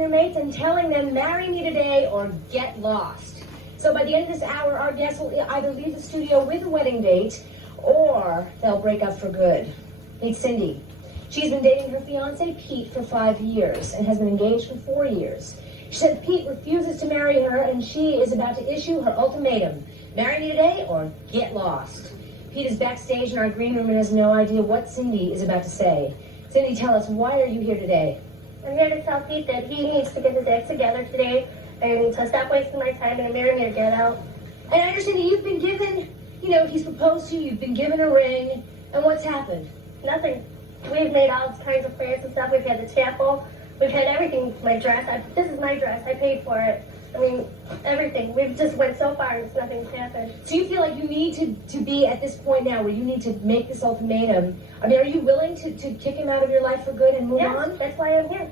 their mates and telling them, marry me today or get lost. So by the end of this hour, our guests will either leave the studio with a wedding date or they'll break up for good. Meet Cindy. She's been dating her fiancé, Pete, for 5 years and has been engaged for 4 years. She said Pete refuses to marry her and she is about to issue her ultimatum. Marry me today or get lost. Pete is backstage in our green room and has no idea what Cindy is about to say. Cindy, tell us, why are you here today? I'm here to tell Pete that he needs to get his act together today and to stop wasting my time and marry me or get out. And I understand that you've been given, he's proposed to you, you've been given a ring, and what's happened? Nothing. We've made all kinds of prayers and stuff. We've had the chapel. We've had everything. My dress. This is my dress. I paid for it. I mean, everything. We've just went so far and nothing's happened. So you feel like you need to be at this point now where you need to make this ultimatum. I mean, are you willing to kick him out of your life for good and move on? Yes, that's why I'm here.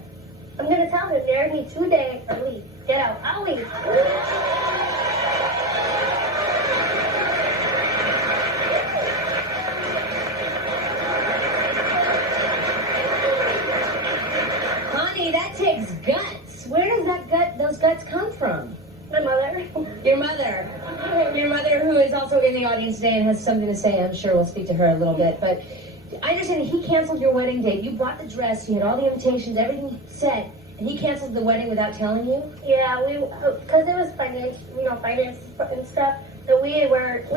I'm going to tell him, marry me today or leave. Get out. I'll leave. Honey, that takes guts. Where does those guts come from? My mother. Your mother. Your mother, who is also in the audience today and has something to say. I'm sure we'll speak to her a little bit. But I understand he canceled your wedding date. You bought the dress. You had all the invitations, everything set. And he canceled the wedding without telling you? Yeah, because it was finance and stuff. That we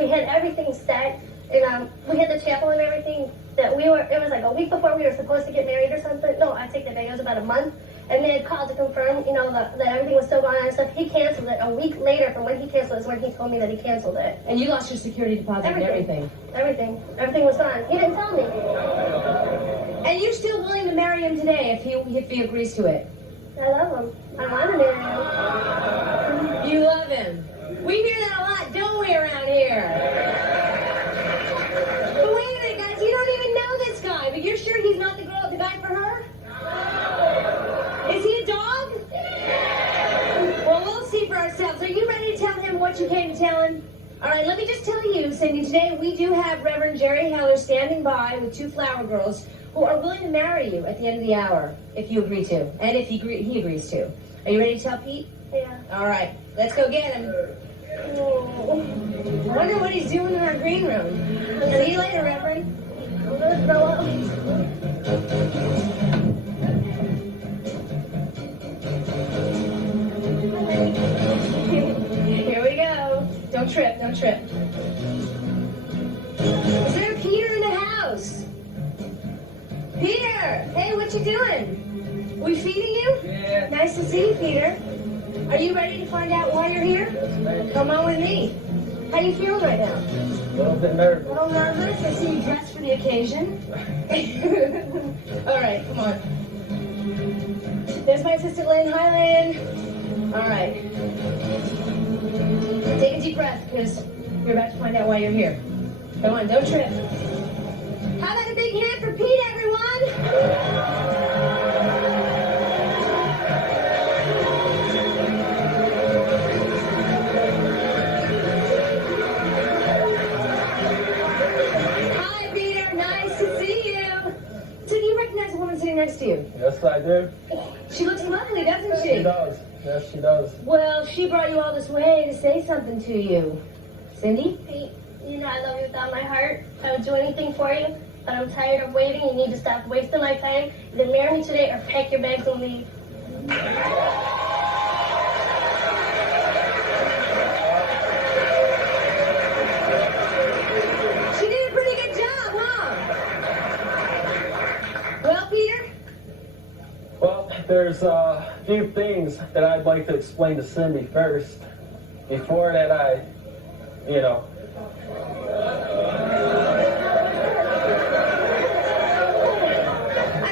had everything set, and we had the chapel and everything. It was like a week before we were supposed to get married or something. No, I take that back. It was about a month. And they had called to confirm, that everything was still going on and stuff. He canceled it. A week later from when he canceled it is when he told me that he canceled it. And you lost your security deposit and everything? Everything. Everything was gone. He didn't tell me. And you're still willing to marry him today if he agrees to it? I love him. I want to marry him. You love him. We hear that a lot, don't we, around here? But wait a minute, guys. You don't even know this guy, but you're sure he's not the guy for her? Is he a dog? Well, we'll see for ourselves. Are you ready to tell him what you came to tell him? All right, let me just tell you, Cindy, today we do have Reverend Jerry Heller standing by with 2 flower girls who are willing to marry you at the end of the hour, if you agree to, and if he agrees to. Are you ready to tell Pete? Yeah. All right, let's go get him. I wonder what he's doing in our green room. See you later, Reverend. I'm going to throw up. Here we go. Don't trip, don't trip. Is there a Peter in the house? Peter! Hey, what you doing? We feeding you? Yeah. Nice to see you, Peter. Are you ready to find out why you're here? Yes, Come on with me. How you feeling right now? a little bit nervous. A little nervous? I see you dressed for the occasion. All right, come on. There's my assistant, Lynn. Hi, Lynn. All right. Take a deep breath, because you're about to find out why you're here. Come on, don't trip. How about a big hand for Pete, everyone? Next to you. Yes, I do. She looks lovely, doesn't she? She does. Yes, she does. Well, she brought you all this way to say something to you. Cindy? Pete, I love you with all my heart. I would do anything for you, but I'm tired of waiting. You need to stop wasting my time. Either marry me today or pack your bags and leave. She did a pretty good job, huh? Well, Peter? Well, there's a few things that I'd like to explain to Cindy first. Before that, I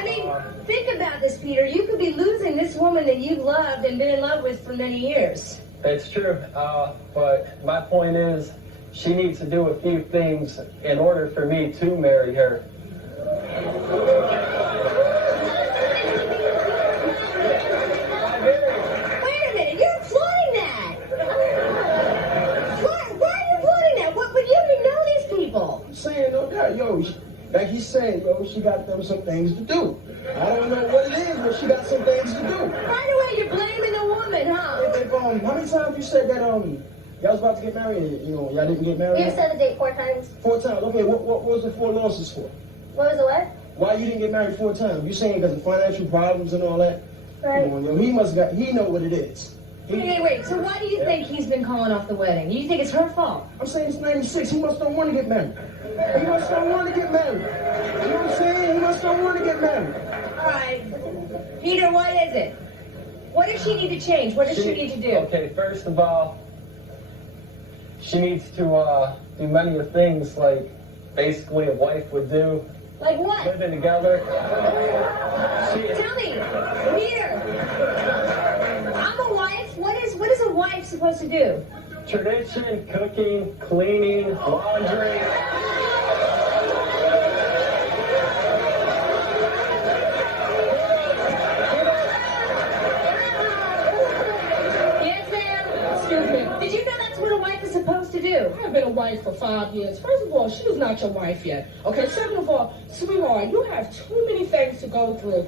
mean, think about this, Peter. You could be losing this woman that you've loved and been in love with for many years. It's true. But my point is, she needs to do a few things in order for me to marry her. Wait a minute, you're plotting that! Why are you plotting that? But you didn't know these people. I'm saying, no doubt, like he said, she got them some things to do. I don't know what it is, but she got some things to do. Right away, you're how many times you said that y'all was about to get married and y'all didn't get married? We set the date 4 times. 4 times. Okay, what was the 4 losses for? What was the what? Why you didn't get married 4 times? You saying because of financial problems and all that? Right. Come on, he know what it is. Wait. So why do you think he's been calling off the wedding? You think it's her fault? I'm saying it's 96. He must don't want to get married. He must don't want to get married. You know what I'm saying? He must don't want to get married. All right. Peter, what is it? What does she need to change? What does she need to do? Okay, first of all, she needs to do many of the things like basically a wife would do. Like what? Living together. Tell me, Peter. I'm a wife. What is a wife supposed to do? Tradition, cooking, cleaning, laundry. Yes, ma'am. Excuse me. Did you know that's what a wife is supposed to do? I've been a wife for 5 years. First of all, she was not your wife yet. Okay, second of all, sweetheart, you have too many things to go through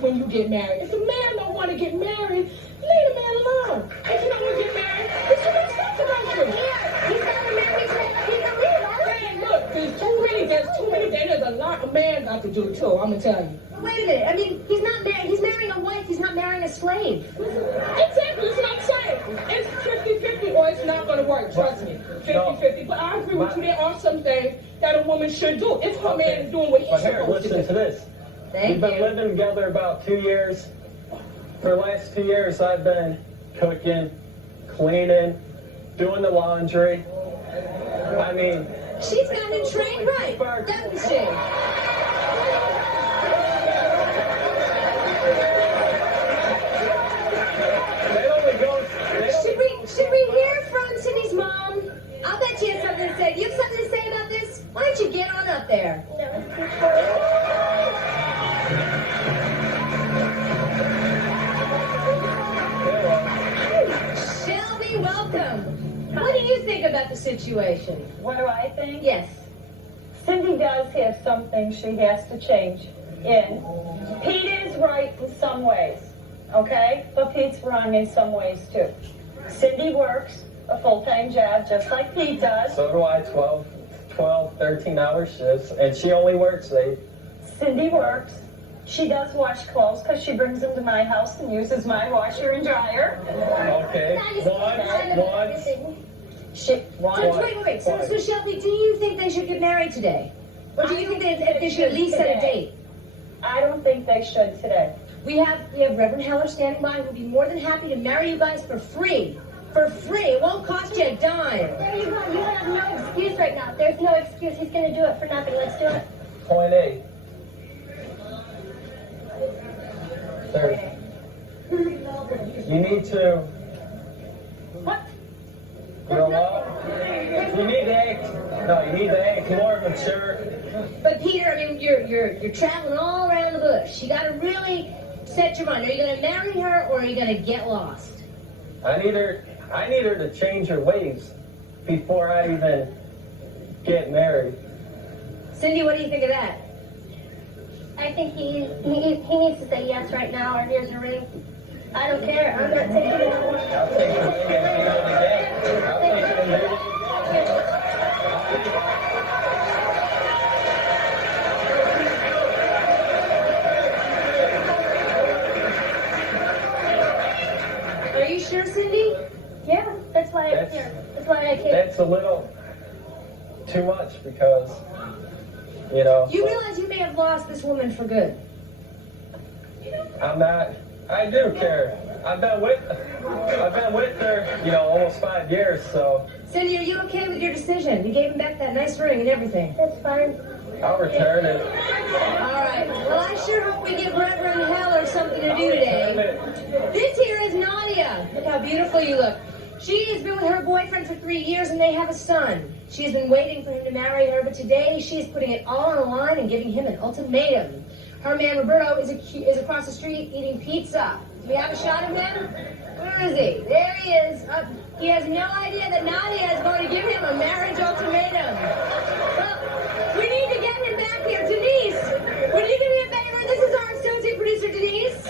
when you get married. If the man don't want to get married, leave the man alone. If you don't want to get married, it's too much stuff to go through. Yeah, he's got to marry to Man, look, there's too many, there's a lot a man got to do too, I'm going to tell you. Wait a minute. I mean, he's not married. He's marrying a wife. He's not marrying a slave. Exactly, that's what I'm saying. It's 50-50 or it's not going to work, trust me. 50-50. But I agree with you, there are some things that a woman should do. If her man is doing what he's But here, supposed to do. listen to this. Thank We've been you. living together about 2 years. For the last 2 years, I've been cooking, cleaning, doing the laundry. I mean, She's got him trained right, doesn't she? they only go. Should we hear from Cindy's mom? I'll bet you have something to say. You have something to say about this? Why don't you get on up there? Shelby, welcome. What do you think about the situation? What do I think? Yes. Cindy does have some things she has to change in. Pete is right in some ways, okay? But Pete's wrong in some ways too. Cindy works a full-time job just like Pete does. So do I, 12, 13-hour shifts, and she only works 8. Cindy works. She does wash clothes because she brings them to my house and uses my washer and dryer. Okay, once. Wait. So Shelby, do you think they should get married today? Or do you think they should at least set a date? I don't think they should today. We have Reverend Heller standing by who would be more than happy to marry you guys for free. For free. It won't cost you a dime. There you go. You have no excuse right now. There's no excuse. He's going to do it for nothing. Let's do it. Point A. 30. You need to. What? You know what? You need to act. No, you need to act more mature. But Peter, I mean, you're traveling all around the bush. You got to really set your mind. Are you going to marry her or are you going to get lost? I need her to change her ways before I even get married. Cindy, what do you think of that? I think he needs to say yes right now, or here's a ring. I don't care. I'm not taking it. I'll take the ring at the end of the day. I'll take it in the Are you sure, Cindy? Yeah, that's why I'm here. That's why I came. That's a little too much because, you know, You realize you may have lost this woman for good. I'm not. I do care. I've been with her, you know, almost 5 years. So Cindy, are you okay with your decision? You gave him back that nice ring and everything. That's fine. I'll return it. All right. Well, I sure hope we give Reverend Heller something to do today. This here is Nadia. Look how beautiful you look. She has been with her boyfriend for 3 years and they have a son. She has been waiting for him to marry her, but today she is putting it all on the line and giving him an ultimatum. Her man Roberto is across the street eating pizza. Do we have a shot of him? Where is he? There he is. He has no idea that Nadia is going to give him a marriage ultimatum. Well, we need to get him back here. Denise, would you do me a favor? This is our associate producer, Denise.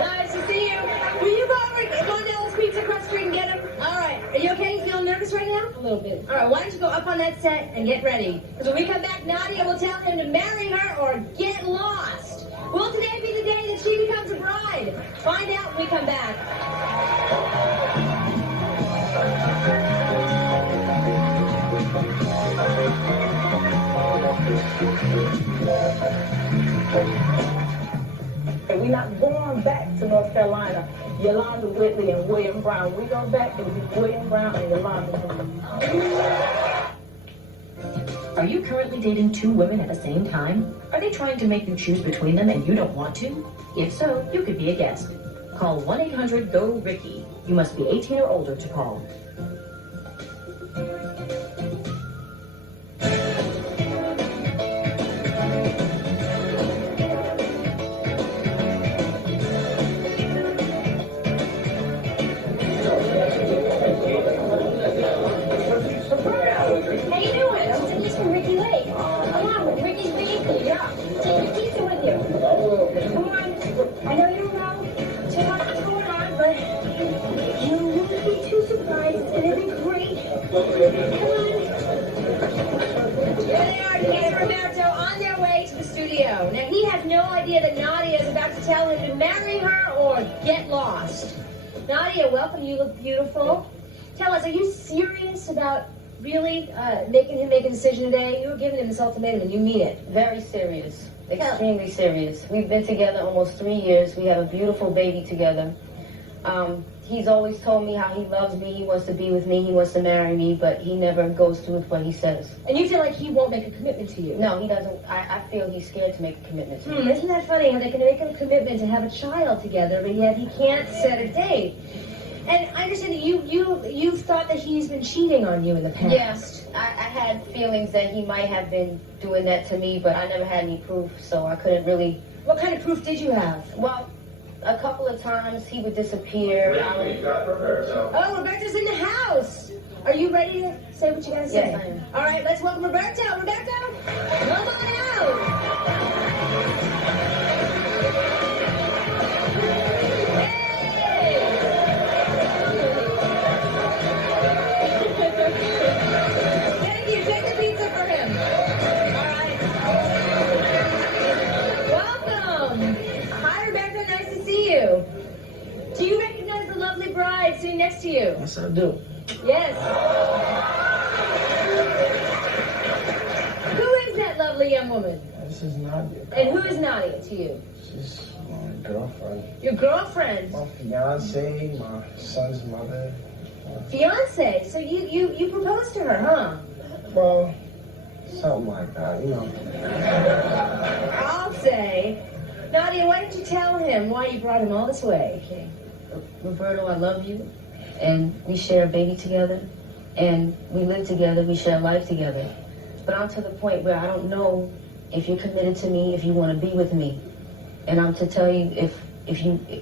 Nice to see you. Will you go over and go down nervous right now? A little bit. All right, why don't you go up on that set and get ready? Because when we come back, Nadia will tell him to marry her or get lost. Will today be the day that she becomes a bride? Find out when we come back. We're not going back to North Carolina. Yolanda, Whitley, and William Brown. We go back and be William Brown and Yolanda. Are you currently dating two women at the same time? Are they trying to make you choose between them and you don't want to? If so, you could be a guest. Call 1-800-GO-RICKY. You must be 18 or older to call. How you doing? I'm Denise from Ricki Lake. Come on, Ricky's vehicle. Yeah. Take your pizza with you. Come on. I know you don't know too much what's going on, but you won't be too surprised. It's going to be great. Come on. Here they are, Denise and Roberto, on their way to the studio. Now, he has no idea that Nadia is about to tell him to marry her or get lost. Nadia, welcome. You look beautiful. Tell us, are you serious about really making him make a decision today? You were giving him this ultimatum and you mean it. Very serious. Extremely serious. We've been together almost 3 years. We have a beautiful baby together. He's always told me how he loves me, he wants to be with me, he wants to marry me, but he never goes through with what he says. And you feel like he won't make a commitment to you? No, he doesn't. I feel he's scared to make a commitment to me. Isn't that funny how they can make a commitment to have a child together, but yet he can't set a date? And I understand that you've thought that he's been cheating on you in the past. Yes, I had feelings that he might have been doing that to me, but I never had any proof, so I couldn't really... What kind of proof did you have? Well, a couple of times he would disappear. Oh, Roberto's in the house. Are you ready to say what you gotta say? Yes, I am. All right, let's welcome Roberto. Roberto, come on out. Thank you. Take the pizza for him. All right. Welcome. Hi, Roberto. Nice to see you. Do you recognize the lovely bride sitting next to you? Yes, I do. Yes. Who is that lovely young woman? This is Nadia. And who is Nadia to you? She's my girlfriend. Your girlfriend? My fiance, my son's mother. Fiance? So you proposed to her, huh? Well, something like that, you know. I'll say. Nadia, why didn't you tell him why you brought him all this way? Okay. Roberto, I love you, and we share a baby together, and we live together, we share life together. But I'm to the point where I don't know if you're committed to me, if you want to be with me. And I'm to tell you, if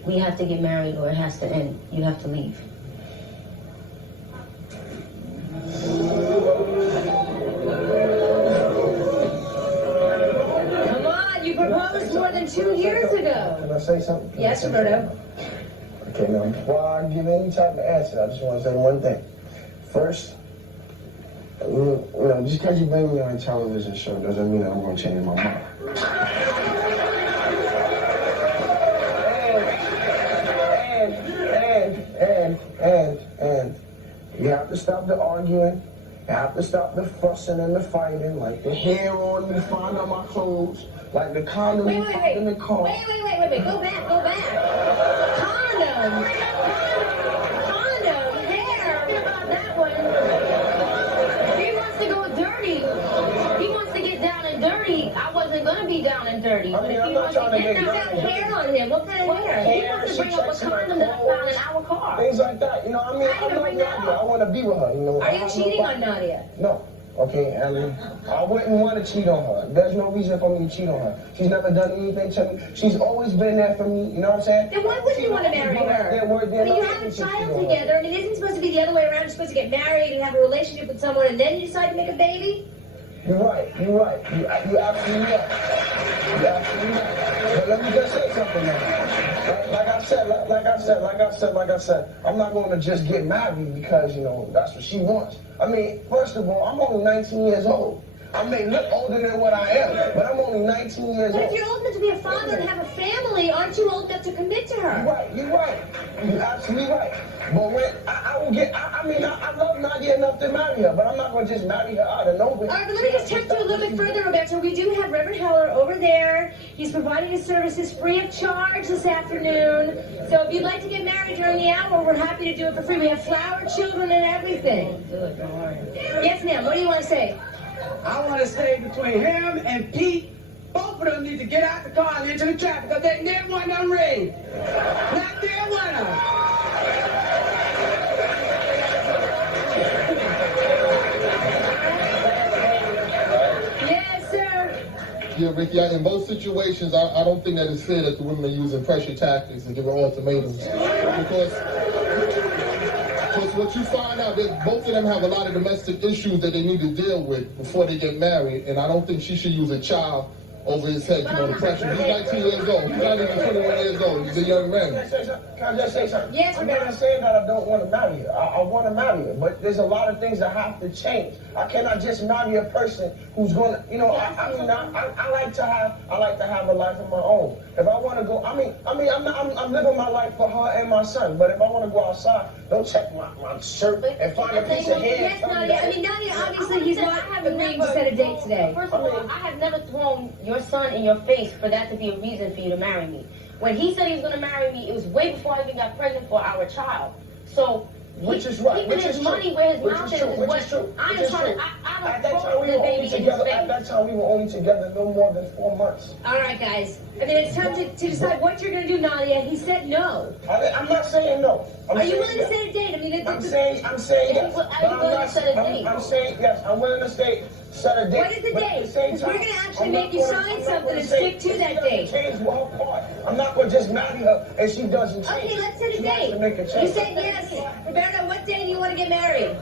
we have to get married or it has to end, you have to leave. Come on, you proposed more than 2 years ago. Can I say something? Yes, Roberto. Okay, now, before I give any type of answer, I just want to say one thing. First, you know, just because you bring me on a television show doesn't mean I'm going to change my mind. And you have to stop the arguing. You have to stop the fussing and the fighting, like the hair on me, find on my clothes, like the condom you find in the car. Wait. Go back. Condom, hair, about that one. He wants to go dirty. He wants to get down and dirty. I wasn't going to be down and dirty. I mean, I'm not trying to There's get that hair on him. What kind of hair? He wants to bring up a condom that I found in our car. Things like that, you know. I mean, How you I gonna love bring that Nadia. up? I want to be with her, you know. Are you cheating on Nadia? No. Okay, I mean, I wouldn't want to cheat on her. There's no reason for me to cheat on her. She's never done anything to me. She's always been there for me, you know what I'm saying? Then why wouldn't you want to marry her? I mean, you have a child together. I mean, isn't it supposed to be the other way around? You're supposed to get married and have a relationship with someone and then you decide to make a baby? You're right. You absolutely right. You absolutely right. But let me just say something now. Like I said, I'm not going to just get married because, that's what she wants. I mean, first of all, I'm only 19 years old. I may look older than what I am, but I'm only 19 years old. But if you're old enough to be a father and have a family, aren't you old enough to commit to her? You're right. You're absolutely right. But when I love Nadia enough to marry her, but I'm not going to just marry her out of nowhere. All right, but let me just tempt you a little bit further, Roberto. We do have Reverend Heller over there. He's providing his services free of charge this afternoon. So if you'd like to get married during the hour, we're happy to do it for free. We have flower children and everything. Yes, ma'am. What do you want to say? I want to say between him and Pete, both of them need to get out the car and into the traffic because they never want them ready. Not there one of them. Yes, sir. Yeah, Ricki, in both situations, I don't think that it's fair that the women are using pressure tactics and giving ultimatums. Because what you find out that both of them have a lot of domestic issues that they need to deal with before they get married, and I don't think she should use a child over his head, the pressure. He's 19 years old. He's not even 21 years old. He's a young man. Can I just say something? Yes, I'm not saying that I don't want to marry her. I want to marry her, but there's a lot of things that have to change. I cannot just marry a person who's going to, I like to have a life of my own. If I want to go, I'm living my life for her and my son. But if I want to go outside, don't check my shirt and find a piece of hair. Yes, Nadia. Nadia, obviously he's not agreeing to set a date today. First of all, I have never thrown your son in your face for that to be a reason for you to marry me. When he said he was going to marry me, it was way before I even got pregnant for our child. So, which is right. Keeping his money where his mouth is what I'm trying to. I don't throw the baby in his face. At that time, we were only together no more than 4 months. All right, guys. It's time to decide what you're going to do, Nadia. He said no. I'm not saying no. Are you willing to set a date? I'm saying yes. Are you willing to set a date? I'm saying yes. I'm willing to set a date. What is the date? Because we're going to actually make you sign something and stick to that date. I'm not going to just marry her and she doesn't change. Okay, let's set a date. You said yes. Roberto, what day do you want to get married?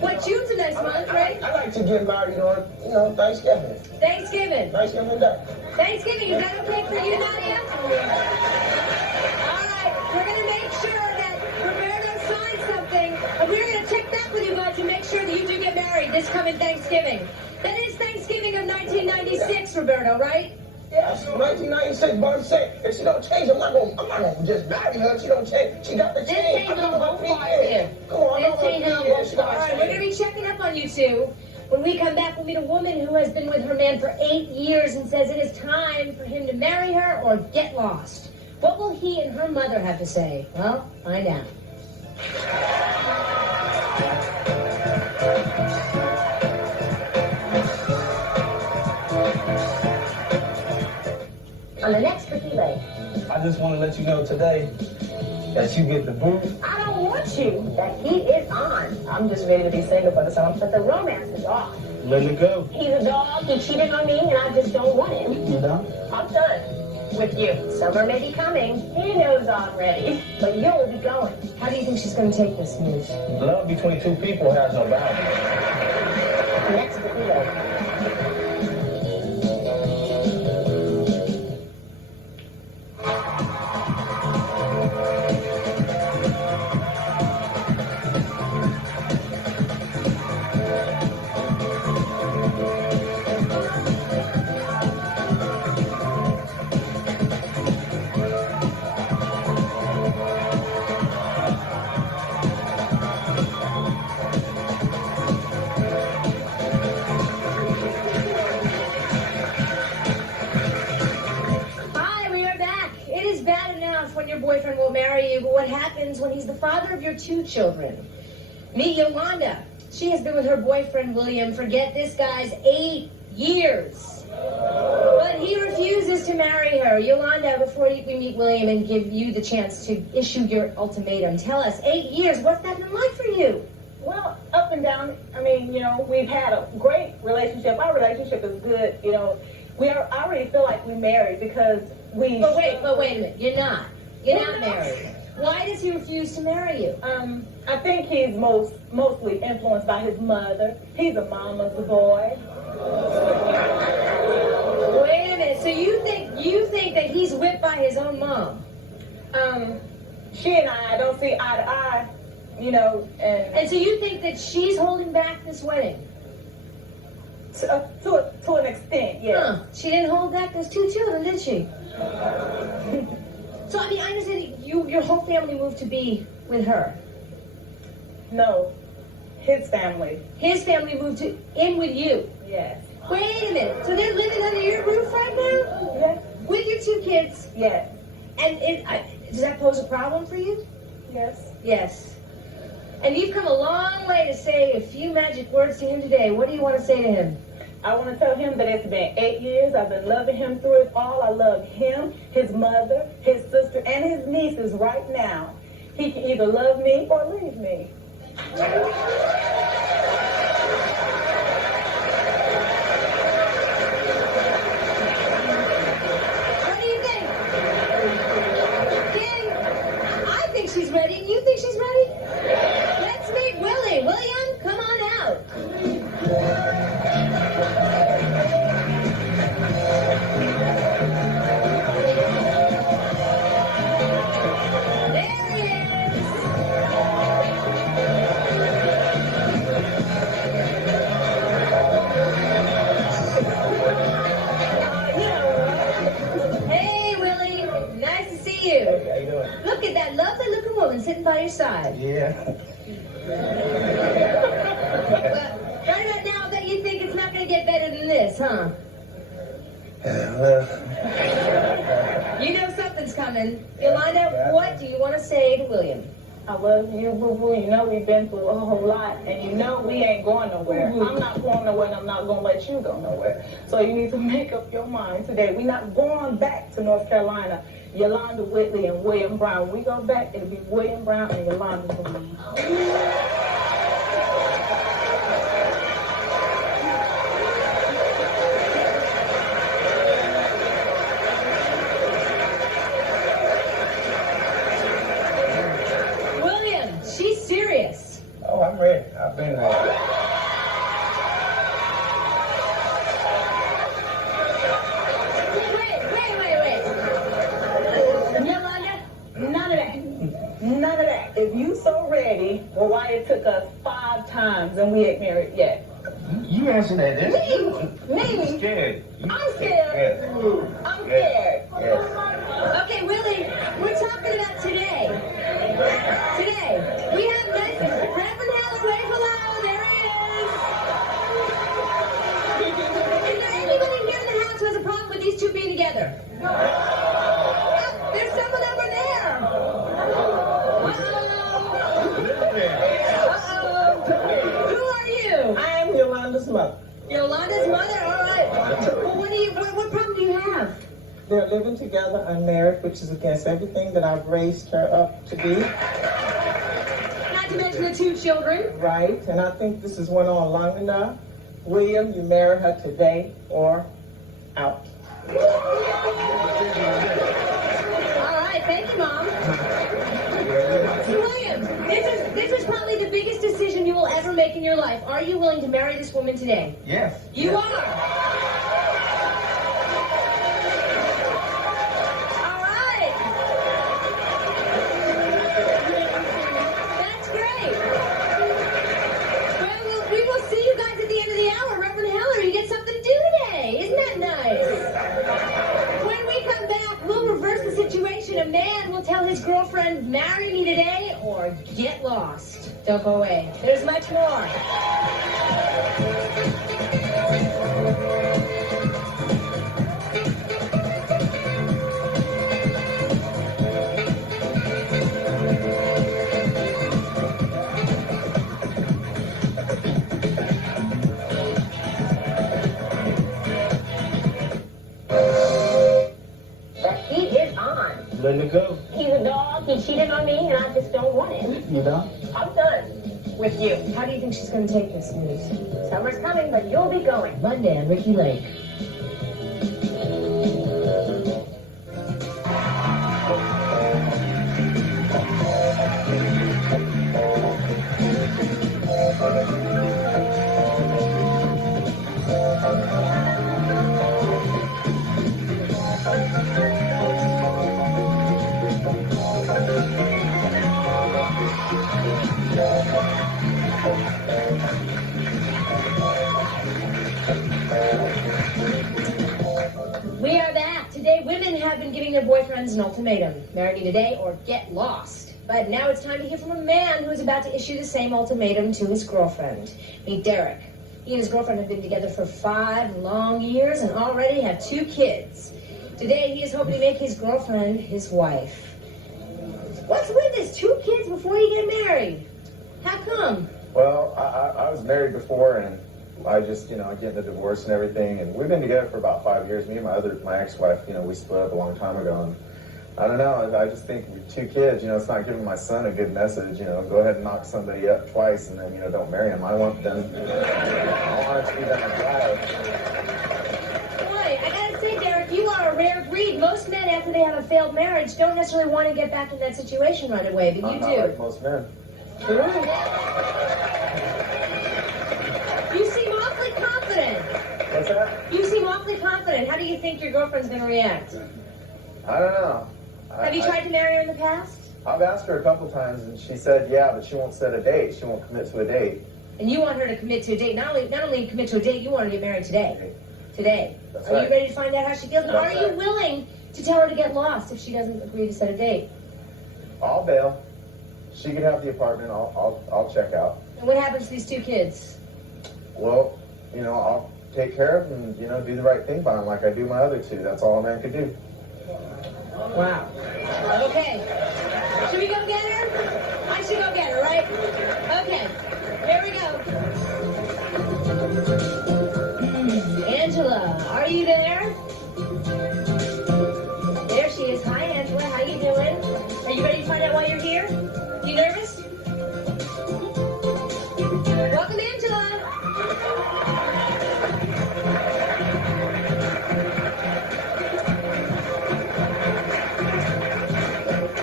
What, June's a nice month, right? I like to get married on, Thanksgiving. Thanksgiving Day. Thanksgiving, is that okay for you, Nadia? All right, we're going to make sure that Roberto signs something, and we're going to check back with you, bud, to make sure that you do get married this coming Thanksgiving. That is Thanksgiving of 1996, Roberto, right? Yes, 1996, but I'm saying, if she don't change, I'm not gonna just marry her. She don't change. She got to change. This change on both parts here. Come on, this change on both parts. All right, we're going to be checking up on you two. When we come back, we'll meet a woman who has been with her man for 8 years and says it is time for him to marry her or get lost. What will he and her mother have to say? Well, find out. On the next Ricki Lake. I just want to let you know today that you get the boot. I don't want you. The heat is on. I'm just ready to be single for the summer, but the romance is off. Let it go. He's a dog. He cheated on me, and I just don't want him. You know? I'm done with you. Summer may be coming. He knows already, but you'll be going. How do you think she's going to take this news? Love between two people has no boundaries. Next Ricki Lake. When your boyfriend will marry you, but what happens when he's the father of your 2 children? Meet Yolanda. She has been with her boyfriend, William, for get this guy's 8 years. But he refuses to marry her. Yolanda, before we meet William and give you the chance to issue your ultimatum, tell us, 8 years, what's that been like for you? Well, up and down. I mean, we've had a great relationship. Our relationship is good. I already feel like we're married because we... But wait a minute. You're not. You're not married. Why does he refuse to marry you? I think he's mostly influenced by his mother. He's a mama's boy. Wait a minute. So you think that he's whipped by his own mom? She and I don't see eye to eye, you know, And so you think that she's holding back this wedding? to an extent, yes. Huh. She didn't hold back those 2 children, did she? So, I mean, I understand your whole family moved to be with her. No, his family. His family moved in with you. Yes. Wait a minute. So they're living under your roof right now? Yes. With your 2 kids? Yes. And does that pose a problem for you? Yes. Yes. And you've come a long way to say a few magic words to him today. What do you want to say to him? I want to tell him that it's been 8 years. I've been loving him through it all. I love him, his mother, his sister, and his nieces right now. He can either love me or leave me. What do you think? King, I think she's ready. You think she's ready? Let's meet Willie. William, come on out. Hey, Willie. Nice to see you. Hey, how you doing? Look at that lovely looking woman sitting by your side. Yeah. Well, right about now, I bet you think it's not going to get better than this, huh? Well, You know something's coming. Yolanda, what do you want to say to William? I love you, boo-boo. You know we've been through a whole lot, and you know we ain't going nowhere. I'm not going nowhere, and I'm not going to let you go nowhere. So you need to make up your mind today. We're not going back to North Carolina. Yolanda Whitley and William Brown. When we go back, it'll be William Brown and Yolanda Whitley. William, she's serious. oh, I'm ready. I've been ready. Wait. Yolanda, None of that. None of that. If you so ready, well, why it took us 5 times and we ain't married yet? You answer that, didn't you? Me? Scared. I'm scared. I'm scared. Yes. okay, Willie, we're talking about today. Today, we have nice Reverend Halloway. Hello, there he is. Is there anybody here in the house who has a problem with these 2 being together? Oh, there's someone over there. Uh-oh. Who are you? I am Yolanda's mother. Yolanda's mother? All right. Well, what problem do you have? They're living together unmarried, which is against everything that I've raised her up to be. Not to mention the 2 children. Right, and I think this has went on long enough. William, you marry her today or out. All right, thank you, Mom. William, this is probably the biggest decision you will ever make in your life. Are you willing to marry this woman today? Yes. You are. All right. That's great. Well, we will see you guys at the end of the hour. Reverend Heller, you get something to do today. Isn't that nice? When we come back, we'll reverse the situation. A man will tell his girlfriend, marry me today or get lost. Don't go away. There's much more. The heat is on. Letting it go. He's a dog. He cheated on me, and I just don't want it. You know? I'm done with you. How do you think she's going to take this news? Summer's coming, but you'll be going. Monday on Ricki Lake. We are back. Today, women have been giving their boyfriends an ultimatum. Marry me today or get lost. But now it's time to hear from a man who is about to issue the same ultimatum to his girlfriend. Meet Derek. He and his girlfriend have been together for 5 long years and already have 2 kids. Today, he is hoping to make his girlfriend his wife. What's with this? 2 kids before you get married? How come? Well, I was married before, and I just, getting a divorce and everything, and we've been together for about 5 years. Me and my ex-wife, we split up a long time ago, and I don't know, I just think with 2 kids, it's not giving my son a good message, go ahead and knock somebody up twice, and then, don't marry him. I want them, I want it to be done right. Boy, I gotta say, Derek, you are a rare breed. Most men, after they have a failed marriage, don't necessarily want to get back in that situation right away, but you I'm do. not like most men. You seem awfully confident. What's that? You seem awfully confident. How do you think your girlfriend's going to react? I don't know. Have you tried to marry her in the past? I've asked her a couple times, and she said, yeah, but she won't set a date. She won't commit to a date. And you want her to commit to a date. Not only commit to a date, you want her to get married today. Today. That's Are right. you ready to find out how she feels? And That's are you right. willing to tell her to get lost if she doesn't agree to set a date? I'll bail. She can have the apartment. I'll check out. And what happens to these 2 kids? Well, I'll take care of them and, do the right thing by them like I do my other 2. That's all a man could do. Wow. Okay. Should we go get her? I should go get her, right? Okay. Here we go. Angela, are you there? There she is. Hi, Angela. How you doing? Are you ready to find out why you're here? You nervous? Welcome, Angela.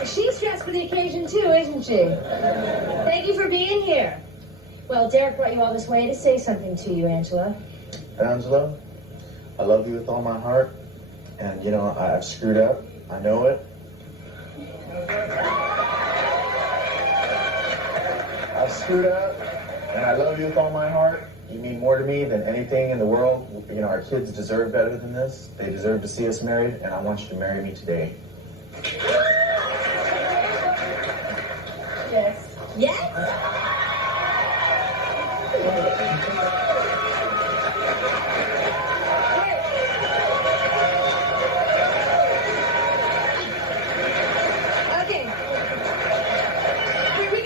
She's dressed for the occasion too, isn't she? Thank you for being here. Well, Derek brought you all this way to say something to you, Angela. Angela, I love you with all my heart. And, I've screwed up. I know it. I've screwed up, and I love you with all my heart. You mean more to me than anything in the world. Our kids deserve better than this. They deserve to see us married, and I want you to marry me today. Yes. Yes? Okay. We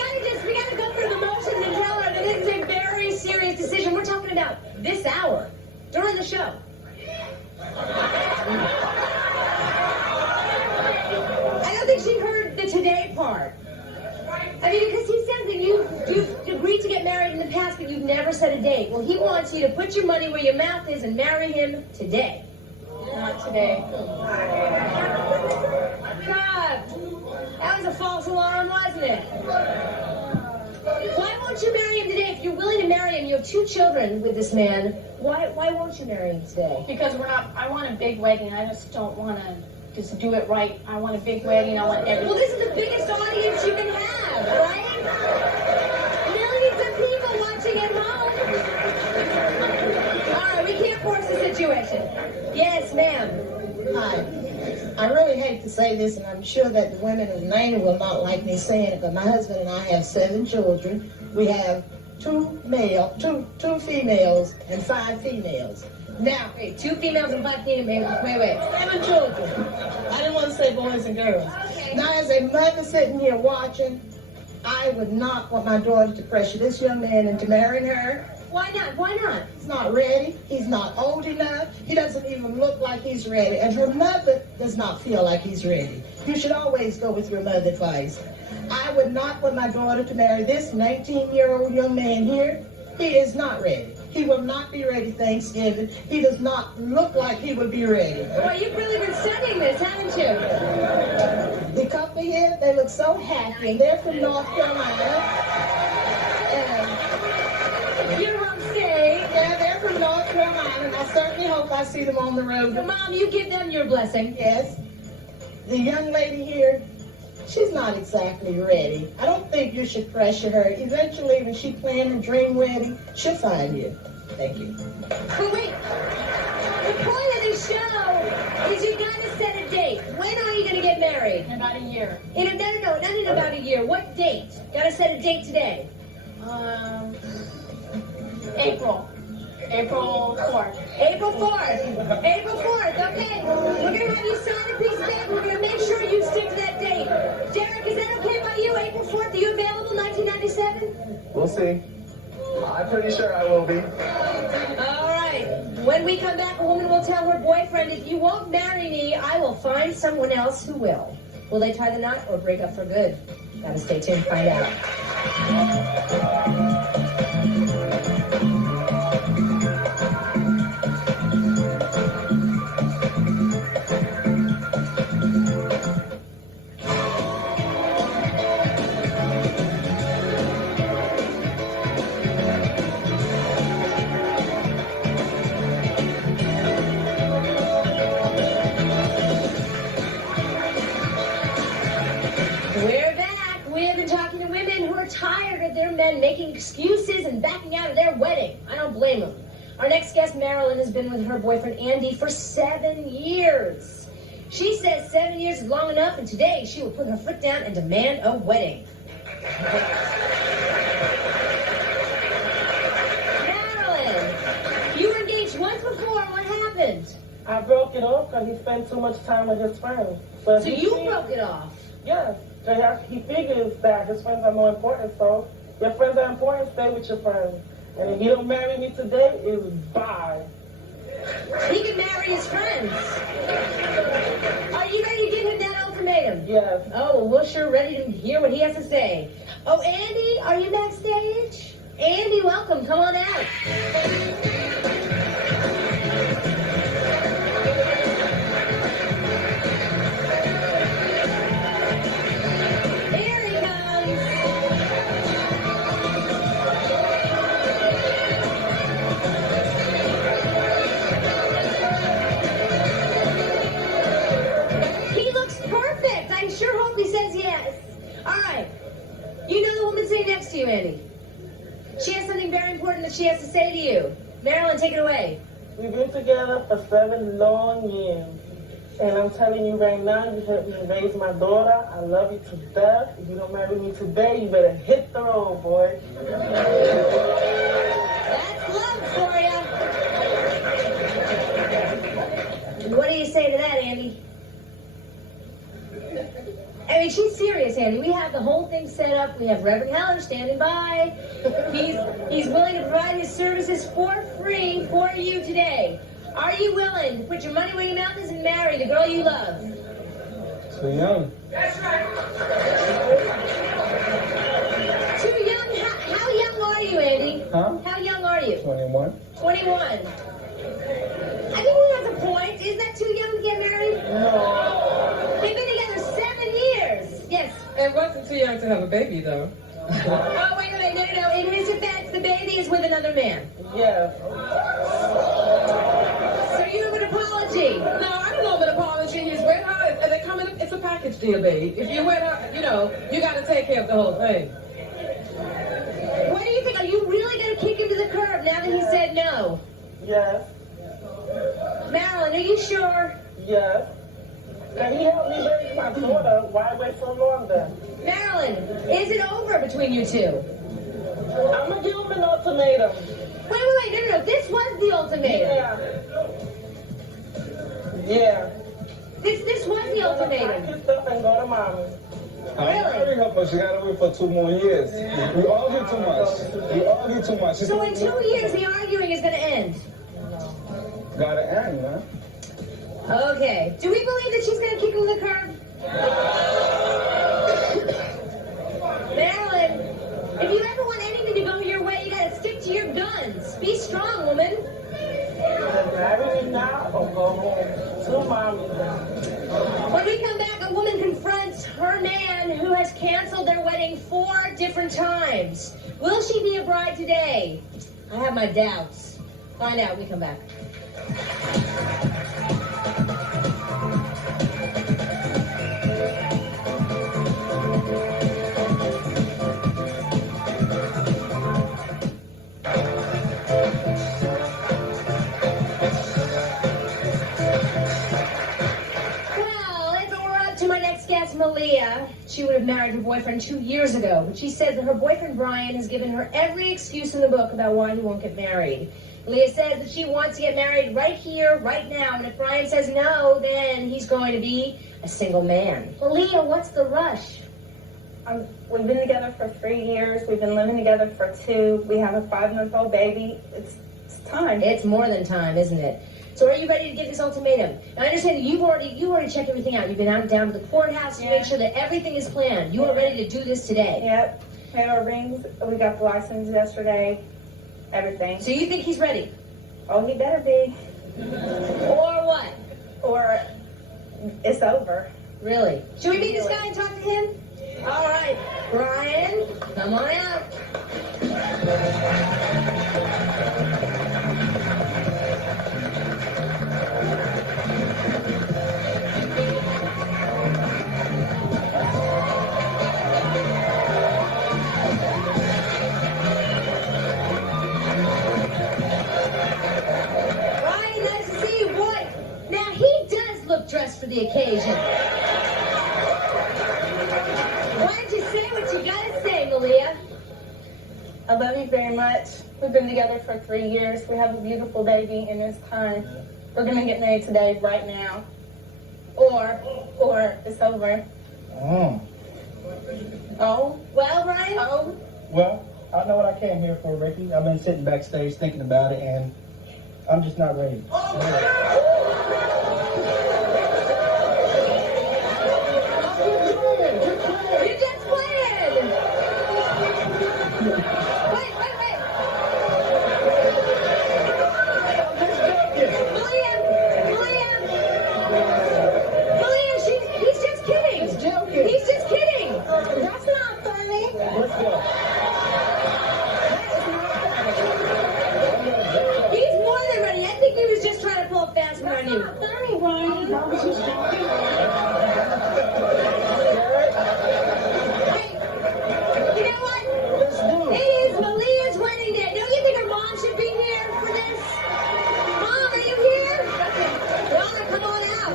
gotta go through the motions and tell her that this is a very serious decision. We're talking about this hour, during the show. I don't think she heard the today part. I mean, because he says that you've agreed to get married in the past, but you've never set a date. Well, he wants you to put your money where your mouth is and marry him today. Not today. God, that was a false alarm, wasn't it? Why won't you marry him today? If you're willing to marry him, you have 2 children with this man. Why won't you marry him today? Because I want a big wedding. I just don't want to just do it right. I want a big wedding. I want everything. Well, this is the biggest audience you can have, right? Millions of people watching at home. All right, we can't force the situation. Yes, ma'am. Hi. I really hate to say this, and I'm sure that the women of Nadia will not like me saying it, but my husband and I have 7 children. We have 2 females, and 5 females. Now, wait, 2 females and 5 females. Wait. 7 children. I didn't want to say boys and girls. Okay. Now, as a mother sitting here watching, I would not want my daughter to pressure this young man into marrying her. Why not? Why not? He's not ready. He's not old enough. He doesn't even look like he's ready. And her mother does not feel like he's ready. You should always go with your mother's advice. I would not want my daughter to marry this 19-year-old young man here. He is not ready. He will not be ready Thanksgiving. He does not look like he would be ready. Well, you've really been studying this, haven't you? The couple here, they look so happy, and they're from North Carolina. You're from state. Yeah, they're from North Carolina, and I certainly hope I see them on the road. So, Mom, you give them your blessing. Yes. The young lady here, She's not exactly ready. I don't think you should pressure her. Eventually, when she plans a dream wedding, she'll find you. Thank you. But wait, the point of the show is you gotta set a date. When are you gonna get married? In about a year. Not in about a year. What date? Gotta set a date today. April 4th. April 4th. April 4th, okay. We're gonna have you sign a piece of paper. We're gonna make sure you stick to that date. Derek, is that okay by you? April 4th, are you available 1997? We'll see. I'm pretty sure I will be. All right. When we come back, a woman will tell her boyfriend, if you won't marry me, I will find someone else who will. Will they tie the knot or break up for good? Gotta stay tuned to find out. We're back. We have been talking to women who are tired of their men making excuses and backing out of their wedding. I don't blame them. Our next guest, Marilyn, has been with her boyfriend, Andy, for 7 years. She says 7 years is long enough, and today she will put her foot down and demand a wedding. Marilyn, you were engaged once before. What happened? I broke it off because he spent too much time with his friends. So you broke it off? Yes. He figures that his friends are more important, so your friends are important, stay with your friends. And if you don't marry me today, it's bye. He can marry his friends. Are you ready to give him that ultimatum? Yes. Oh, well, we're sure ready to hear what he has to say. Oh, Andy, are you backstage? Andy, welcome. Come on out. To you, Andy. She has something very important that she has to say to you. Marilyn, take it away. We've been together for 7 long years. And I'm telling you right now, you helped me raise my daughter. I love you to death. If you don't marry me today, you better hit the road, boy. That's love for you. What do you say to that, Andy? I mean, she's serious, Andy. We have the whole thing set up. We have Reverend Heller standing by. He's willing to provide his services for free for you today. Are you willing to put your money where your mouth is and marry the girl you love? Too young. That's right. Too young? How young are you, Andy? Huh? How young are you? 21. 21. I think he has a point. Is that too young to get married? No. They've been together 7 years. Yes. It wasn't too young to have a baby, though. Oh, wait a minute. No. In his defense, the baby is with another man. Yes. So you have an apology? No, I don't know of an apology. He's with her. They come in. It's a package deal, babe. If you're with her, you got to take care of the whole thing. What do you think? Are you really going to kick him to the curb now that he said no? Yes. Marilyn, are you sure? Yes. And he helped me raise my daughter. Why wait so long then? Marilyn, is it over between you two? I'm going to give him an ultimatum. Wait. No. This was the ultimatum. Yeah. This was the ultimatum. Pack your stuff and go to mommy. I marry her, but she gotta wait for 2 more years. We argue too much. So in 2 years, the arguing is going to end? Gotta end, man. Okay. Do we believe that she's going to kick him to the curb? Marilyn, if you ever want anything to go your way, you got to stick to your guns. Be strong, woman. Marry me now or go home to mommy. When we come back, a woman confronts her man who has canceled their wedding 4 different times. Will she be a bride today? I have my doubts. Find out when we come back. she would have married her boyfriend 2 years ago, but she says that her boyfriend Brian has given her every excuse in the book about why he won't get married. Leah says that she wants to get married right here, right now, and if Brian says no, then he's going to be a single man. Well, Leah, what's the rush? We've been together for 3 years. We've been living together for 2. We have a 5-month-old baby. It's time. It's more than time, isn't it? So are you ready to give this ultimatum? Now, I understand that you've already checked everything out. You've been out down to the courthouse to make sure that everything is planned. You are ready to do this today. Yep. Had our rings. We got the license yesterday. Everything. So you think he's ready? Oh, he better be. Or what? Or it's over. Really? Should we meet this guy and talk to him? All right, Brian, come on out. Brian, nice to see you, boy. Now, he does look dressed for the occasion. Why don't you say what you gotta say, Malia? I love you very much. We've been together for 3 years. We have a beautiful baby, and it's time. We're gonna get married today, right now. Or it's over. Oh. Oh? Well, Brian? Oh? Well, I know what I came here for, Ricki. I've been sitting backstage thinking about it, and I'm just not ready. You're just playing! Wait. William, he's just kidding. He's joking. He's just kidding. That's not funny. Let's go. He's more than ready. I think he was just trying to pull a fast one on you. That's not funny, Brian. You know what? It is Malia's wedding day. Don't you think her mom should be here for this? Mom, are you here? Donna, come on out.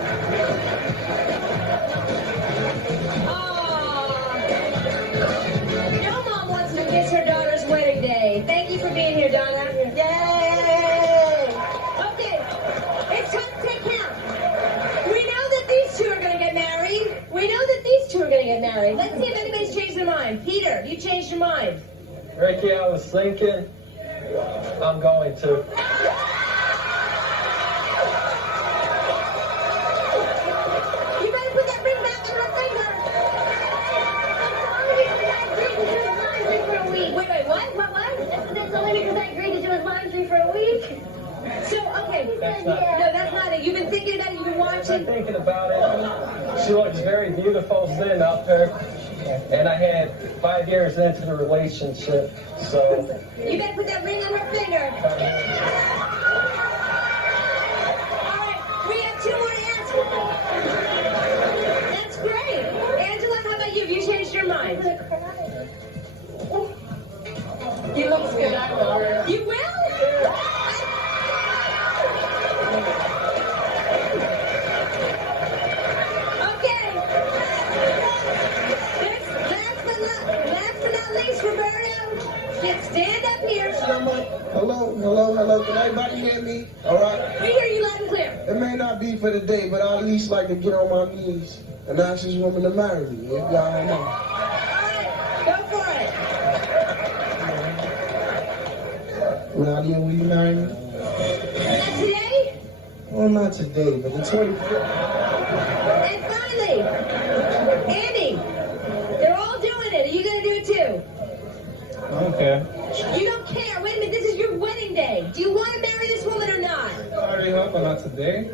No mom wants to miss her daughter's wedding day. Thank you for being here, Donna. Yay! Okay, it's time to take count. We know that these two are going to get married. Let's see if anybody's changed their mind. Peter, you changed your mind. Ricki, I was thinking, I'm going to. You better put that ring back on her finger. Wait, what? That's only because I agreed to do his laundry for a week. So, okay. That's not- No, that's not it. You've been thinking about it. You've been I've watching. been thinking about it. She looks very beautiful sitting up there. And I had 5 years into the relationship, so. You better put that ring on her finger. All right, we have 2 more to answer. That's great. Angela, how about you? Have you changed your mind? He looks good. I will. You will? Okay. Last but not least, Roberto, just stand up here. Hello. Can everybody hear me? All right. We hear you loud and clear. It may not be for the day, but I at least like to get on my knees and ask this woman to marry me. If y'all don't know. All right, go for it. Nadia, will you marry me? Not today? Well, not today, but the 25th. And finally, Andy, they're all doing it. Are you going to do it too? I don't care. You don't care. Wait a minute. This is your wedding day. Do you want to marry this woman or not? I already hope, but not today.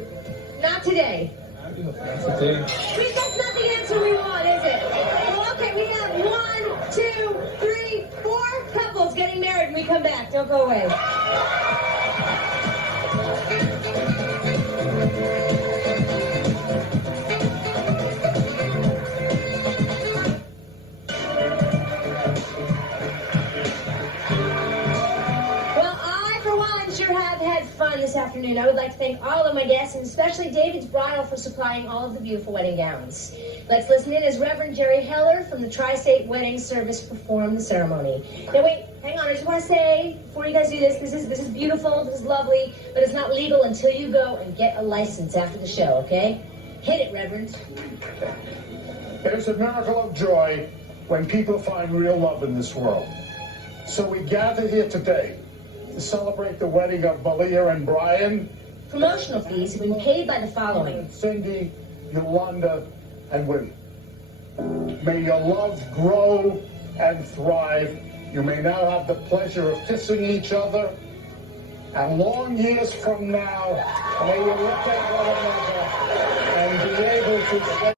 Not today. I do hope not today. Wait, that's not the answer we want, is it? Well, okay, we have 1, 2, 3, 4 couples getting married when we come back. Don't go away. Well, I, for one, sure have had fun this afternoon, I would like to thank all of my guests, and especially David's bridal for supplying all of the beautiful wedding gowns. Let's listen in as Reverend Jerry Heller from the Tri-State Wedding Service performed the ceremony. Now wait, hang on, I just want to say, before you guys do this, this is beautiful, this is lovely, but it's not legal until you go and get a license after the show, okay? Hit it, Reverend. There's a miracle of joy when people find real love in this world. So we gather here today to celebrate the wedding of Malia and Brian. Promotional fees have been paid by the following: Cindy, Yolanda, and William. May your love grow and thrive. You may now have the pleasure of kissing each other. And long years from now, may you look at one another and be able to say,